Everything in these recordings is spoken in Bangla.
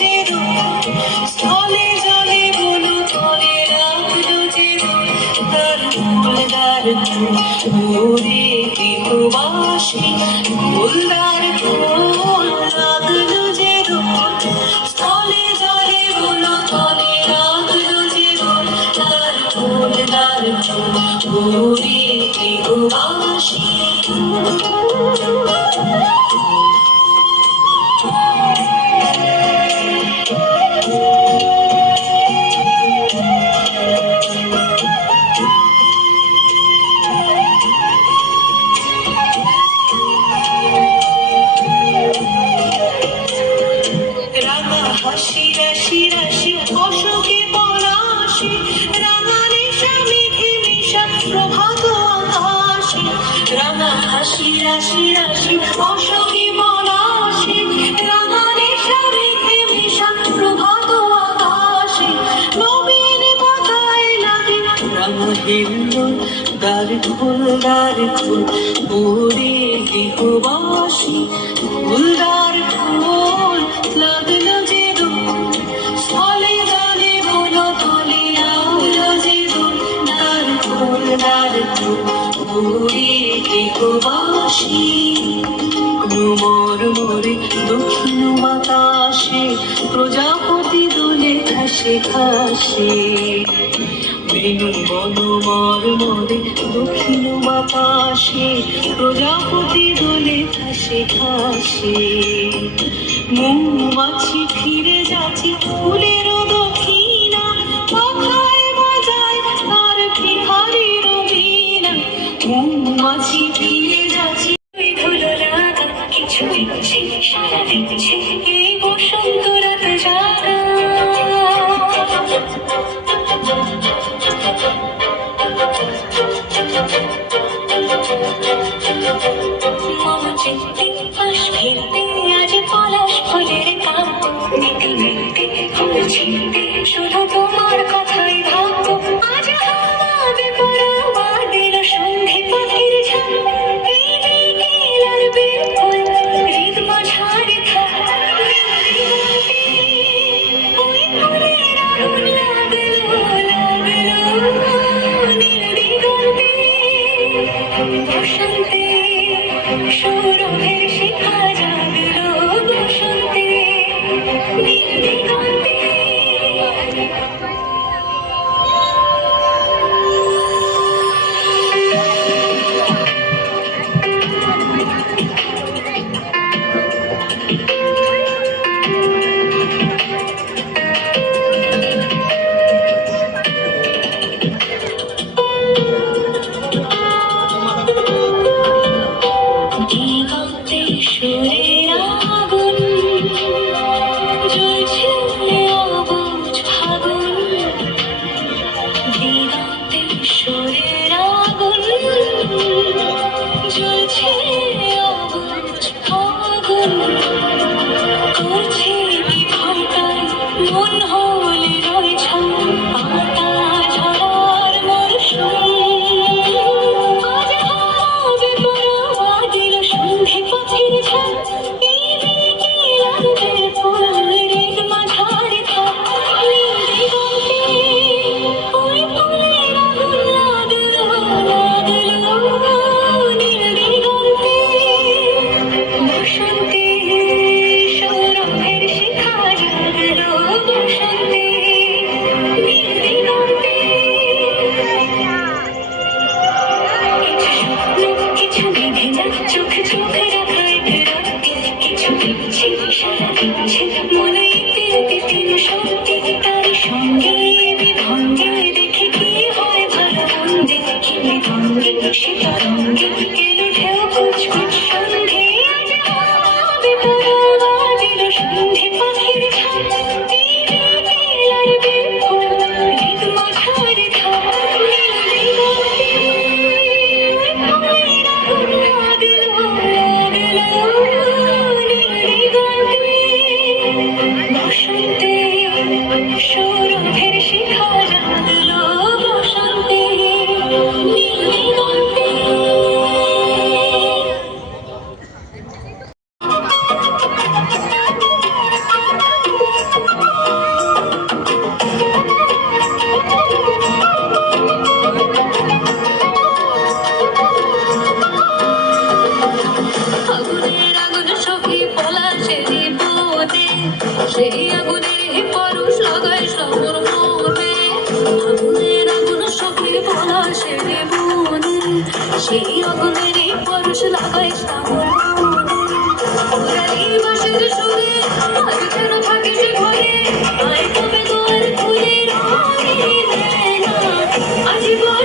যে দোল, স্থলে জলে বলো তলে রাখলো যে দোল, তার ফুলদার ফুল ওরে গৃহবাসী, ফুলদার ফুল লাগলো যে দোল, স্থলে জলে বলো তলে রাখলো যে দোল, তার ফুলদার ফুল ওরে গৃহবাসী। রাঙা হাসি রাশি রাশি অশোকে পলাশি, রাঙা রেশা মেঘে মেশা প্রভাত আকাশে, রাঙা হাসি রাশি রাশি অশোকে পলাশি, রাঙা রেশা মেঘে মেশা প্রভাত আকাশে, নবীন পাতায় লাগে রাঙা হিন্দোল, দ্বার খোল দ্বার খোল ওরে গৃহবাসী, ফুলদার ফুল লাগলো যে দোল, স্থলে জলে বলো তলে রাখলো যে দোল, দ্বার খোল দ্বার খোল ওরে গৃহবাসী। রুমর মোরে দক্ষিণ বাতাসে, প্রজাপতি দোলে ঘাসে ঘাসে, বেনু বনমার মরে দক্ষিণ বাতাসে, প্রজাপতি দোলে ঘাসে ঘাসে, মৌমাছি ফিরে যাচ্ছে ফুলের দক্ষিণা, পাখায় বাজায় তার ভিখারির বীণা, মৌমাছি ফিরে যাচ্ছে ধুলো লাগা, কিছু দিচ্ছে সারা দিচ্ছে এই বসন্ত রাত জাগা। মম চিনতে পাশ ফিরতে আজ পলাশ ফুলের কাম, নিতে নিতে ফুল ছিনতে শুধু তোমার কথাই ভাববো, আজ হাওয়া বেপরোয়া দিল সন্ধে পাখির ঝাঁক,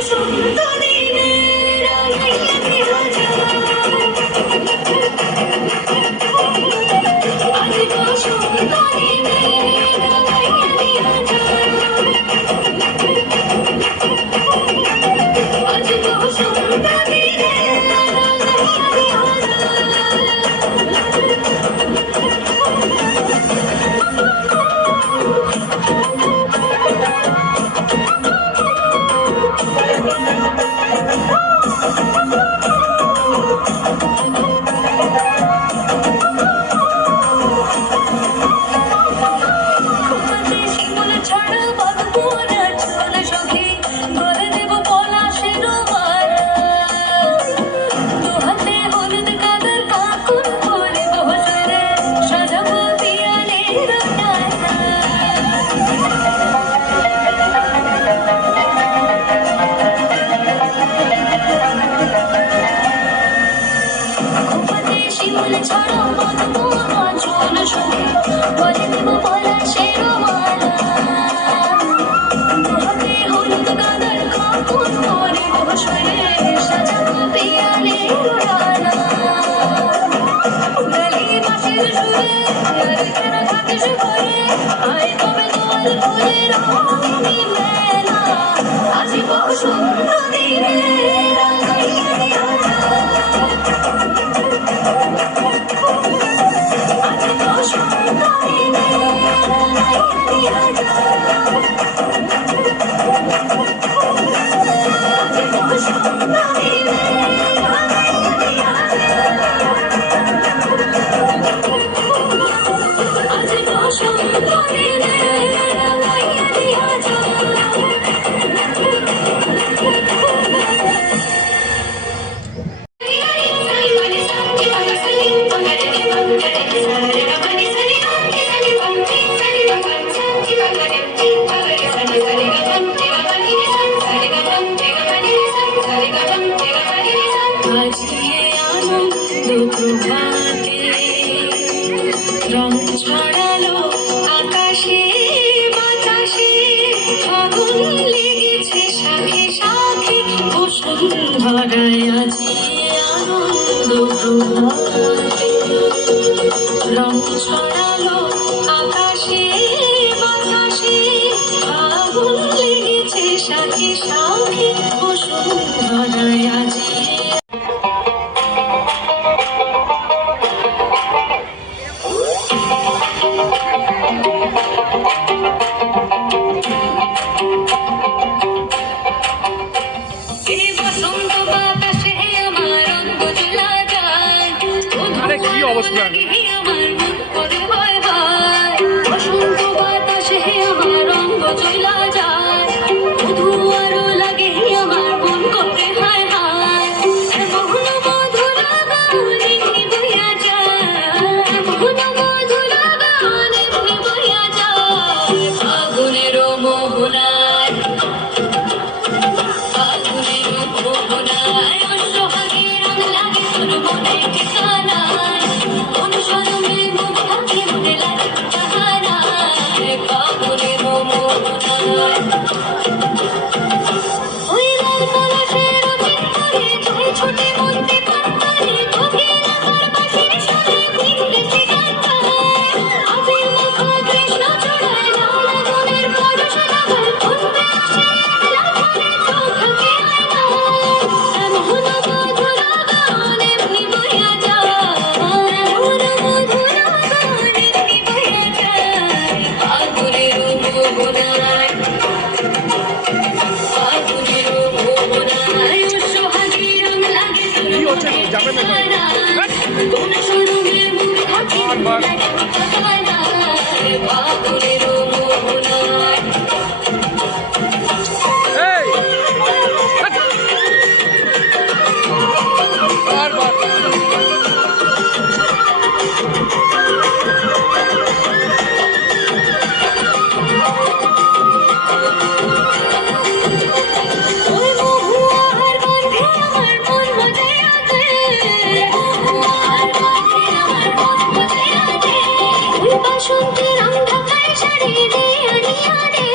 বসন্ত দিনে রাঙাইয়া দিয়া যায়। আজ বসন্ত দিনে রাঙাইয়া দিয়া যায়। আজ বসন্ত দিনে রাঙাইয়া দিয়া তোমাতে শিমুল ছাড়া বাঁধবো না চুল সখী, গলে দেব পলাশের মালা। দুহাতে হলুদ কাঁদার কাকন পরে বসরে সাজাবো পিয়ালের ডালা। খোপাতে শিমুল ছাড়া বাঁধবো না চুল সখী, গলে দেব পলাশের মালা। দুহাতে হলুদ কাঁদার কাকন পরে বসরে সাজাবো পিয়ালের ডালা। গলি বাঁশির সুরে আর কেন থাকিস ঘরে, আয় তবে দোয়াল খুলে রঙিনী মেলা। আজ বসন্ত দিনে রাঙাইয়া দিয়া যায়। আজ বসন্ত দিনে রাঙাইয়া দিয়া যায়। আজ বসন্ত দিনে রাঙাইয়া দিয়া যায়। আজ বসন্ত দিনে রাঙাইয়া দিয়া বাজিয়ে আনন্দ প্রভাতে রং ছড়ালো আকাশে বাতাসে, ফাগুন লেগেছে শাখে শাখে বসুন্ধরায় আজি আনন্দ প্রভাতে। রং ছড়ালো আকাশে বাতাসে, ফাগুন লেগেছে শাখে শাখে বসুন্ধরায় আজি। এই বসন্ত বাতাসে আমার অঙ্গ জ্বলা যায়। আরে কি অবস্থা? আমার মন করে ভয় ভয়। বসন্ত বাতাসে আমার অঙ্গ জ্বলা যায়। মধু আরো লাগে আমার মন করে হায় হায়। মোহন মধুর গানে বইয়া যায়। মোহন মধুর গানে বইয়া যায়। ফাগুনের মোহনায় ফাগুনের মোহনায় সোহাগের রং লাগে তোর মনে ঠিকানায়। অনুসরণে মুখ থাকে মনে লাগে তাহারায়। ফাগুনের মোহনায় ওই লাল পলাশের চিত্তরে যায় ছোটে মন্দির প্রান্তরে। কোকিলা তার বাঁশির সুরে ভিজেছে গানটায়। আবির মাখা কৃষ্ণ চূড়ায় লাল আগুনের পরশ লাগায়। ফুটবে আসে লাফানে চোখকে আয়নায়। মোহন মধুর গান এমনি বইয়া যায়। মোহন মধুর গান এমনি বইয়া যায়। ফাগুনের মোহনায় ফাগুনের মোহনায় সোহাগের রং লাগে তোর কি হচ্ছে? মনে যাবেন না কেন? ঠিকানায়। কোন সরমে মুখ থাকে মনে লাগে তাহারায়। ফাগুনের মোহনায় এই বারবার ওই মহুয়ার গন্ধে আমার মন মজায়া দেয়। মহুয়ার গন্ধে আমার মন মজায়া দেয়। ওই বাসন্তের রং ঢাকায় শাড়ি রে আনিয়া রে।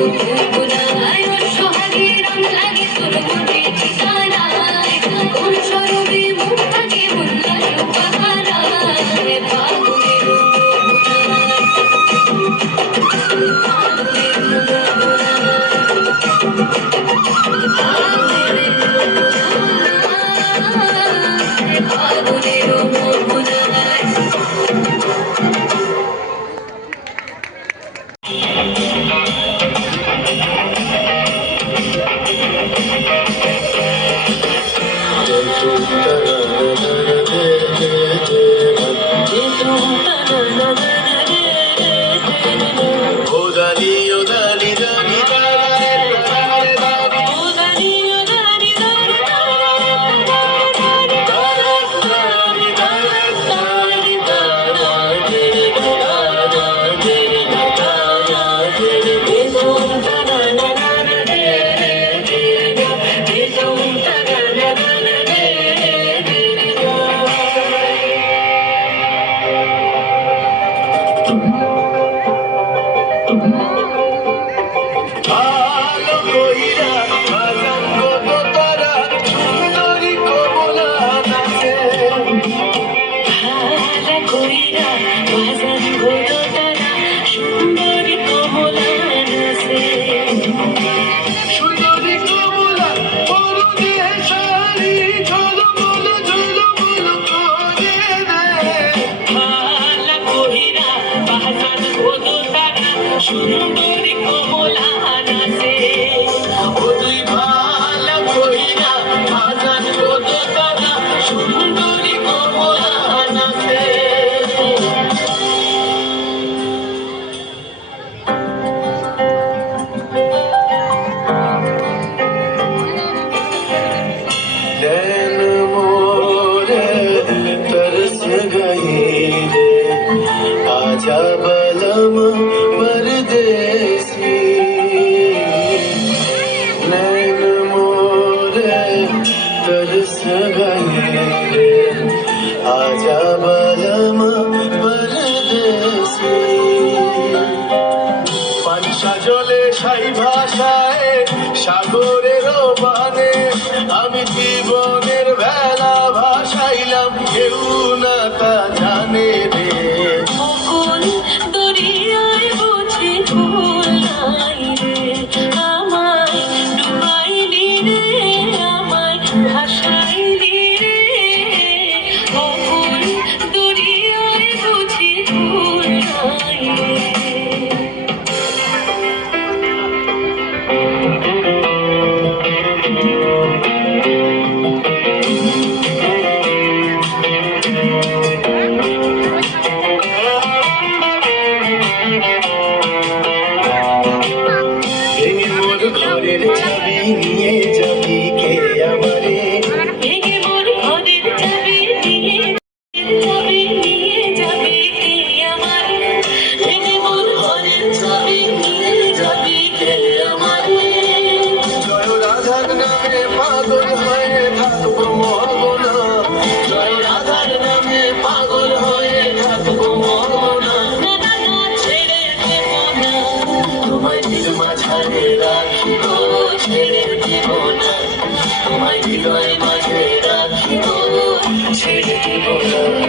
ভুবনায় ওর সোহাগী রং লাগে তোর মুখে ঠিকানায় কোন সরবে মুখ থাকে মুন্নার পাহারায় ফাগুনের মোহনায় সুন্দরী কমলা নাচে ও তুই ভালা কইরা বাজান কত তারা সুন্দরী কমলা নাচে नैन मोरे तरस गई रे आजा बलम परदेसी नैन मोरे तरस गई रे आजा बलम परदेसी পানসা জলে সাই ভাষায় সাগরের বানে আমি জীবনের বেলা ভাসাইলাম কেউ না তা জানে রে কোন দরিয়ায় বুঝি ভুল নাই রে আমায় ডুবাইলি রে আমায় ভাসাইলি রে কোন দরিয়ায় বুঝি ভুল নাই রে ঘরের চাবি নিয়ে যাবি কে আমারে ভেঙে মোর ঘরের চাবি নিয়ে যাবি কে আমারে ভেঙে মোর ঘরের চাবি নিয়ে যাবি কে আমারে জয় রাধার নামে পাগল হয়ে থাকবো মরবো না জয় রাধার নামে পাগল হয়ে থাকবো মরবো না ছেড়ে দেব না তোমায় দিল মাঝারে রাখিব ছেড়ে দেব না তোমায় হৃদয় মাঝে রাখিব ছেড়ে দেব না